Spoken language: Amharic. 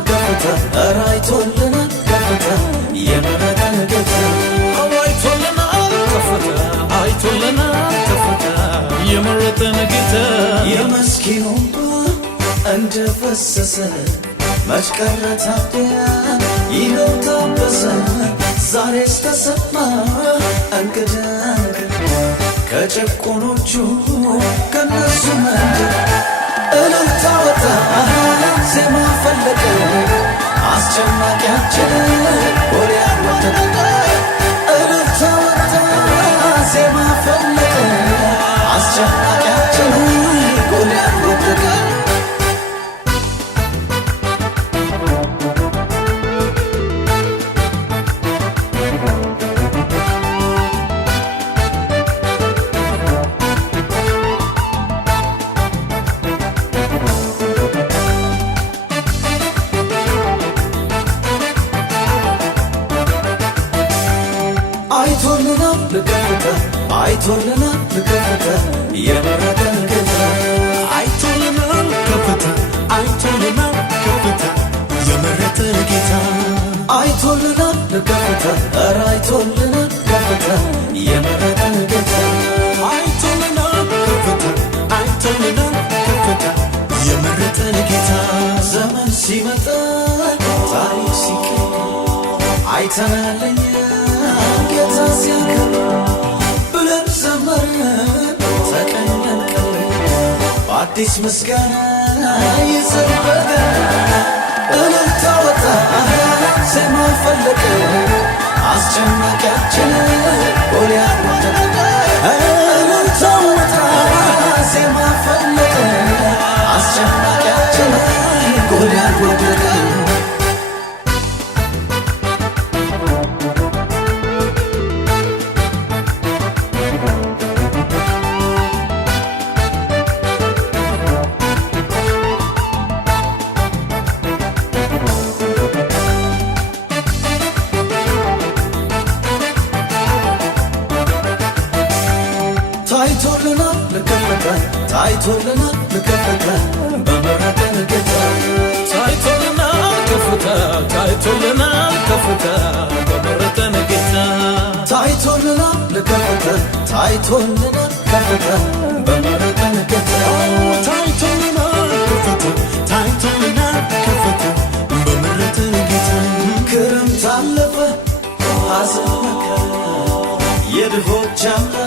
ከፍታ አይቶልናል ከፍታ የመረጠን ጌታ አይቶልናል ከፍታ አይቶልናል ከፍታ የመረጠን ጌታ የመስኪኑ እንደፈሰሰ መች ቀረ ታዲያ ይኸው ታበሰ ዛሬስ ተሰማ እንግዳ ከጨቆኖቹ ከነሱ መንደር እልልታ ወጣ ዜማ ፈለቀ አስጨናቂያችን ጎልያድ ወደቀ እልልታ ወጣ ዜማ ፈለቀ አስጨናቂያችን ጎልያድ ወደቀ አይቶልናል ከፍታ የመረጠን ጌታ አይቶልናል ከፍታ አይቶልናል ከፍታ የመረጠን ጌታ አይቶልናል ከፍታ አይቶልናል ከፍታ የመረጠን ጌታ አይቶልናል ከፍታ አይቶልናል ከፍታ የመረጠን ጌታ ዘመን ሲመጣ ታሪክ ሲቀየር አይተናለኛ ጌታ ሲያከብር ብለን ዘመርን ተቀኘን በአዲስ ምስጋና ይዘንበገ እልልታ ወጣ ዜማ ፈለቀ አስጨናቂያችን ጎልያድ ወደቀ እልልታ ወጣ ዜማ ፈለቀ አስጨናቂያችን ጎልያድ ወደቀ ታይቶልናል ከፍታ በመረጠን ጌታ ታይቶልናል ከፍታ ታይቶልናል ከፍታ በመረጠን ጌታ ታይቶልናል ከፍታ ታይቶልናል ከፍታ በመረጠን ጌታ ታይቶልናል ከፍታ ታይቶልናል ከፍታ በመረጠን ጌታ ክረምት አለፈ ሐዘን መከራ የድሆች አምላክ